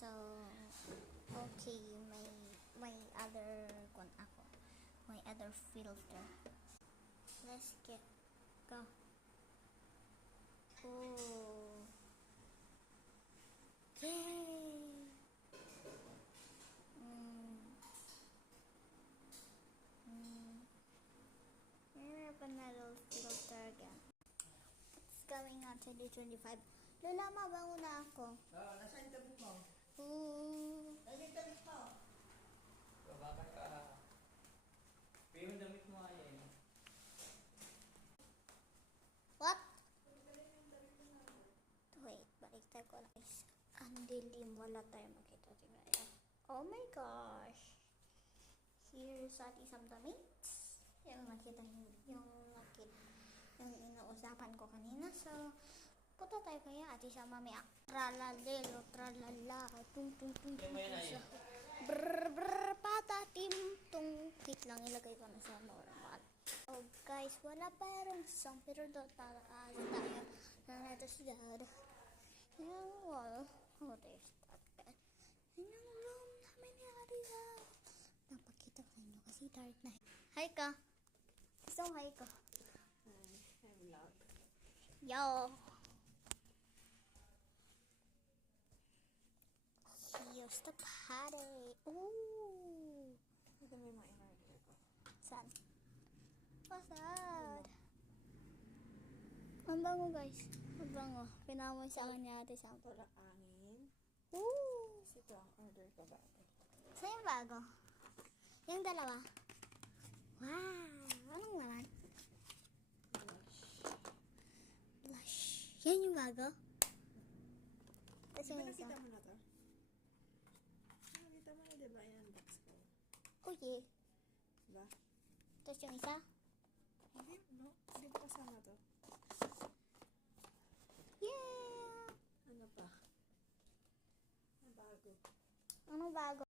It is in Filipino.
So, okay, may other ako. May other filter. Let's get go. Oh. Yay! Panalo filter again. It's going on 2025. Lola, mabango na ako. Nasa yung damit mo? Nasa yung damit mo? Baka ka. Pero yung damit mo ay What? Wait, baliktad ko lang. Ang dilim, wala tayo makita. Tingnan. Oh my gosh. Here's at isang damit. Yung nakita yung inuusapan ko kanina. So, punta tayo kaya at isa mamaya. Tralalelo, tralala, tung tung tung tung. Brr brr patatim tung. Wait lang, ilagay ko na sa normal. Oh guys, wala pa rin song pero doon para tayo na natasigad. Yung wall. Oh, there's that guy. Yung room namin yari na. Napakita ko inyo kasi dark na. Hi ka. Gusto mo hi ko? I'm vlog. Yo. Here's the party. Ooh. Ito may mga in-order ko. Saan? What's that? Ang bango guys. Ang bango. Pinamoy sa akin ni Ate Sam. Ito lang angin. Ooh. Kasi ito ang order ko ba? Saan yung bago? Yung dalawa? Wow. Anong naman? Blush. Blush. Yan yung bago? Tapos Diba yung isa. nakita mo na to? Nakita mo na diba in-unbox ko? Oh yeah. Diba? Tapos yung isa? Hindi, no? Hindi ba kasama to? Yeah. Ano pa? Ang bago. Anong bago?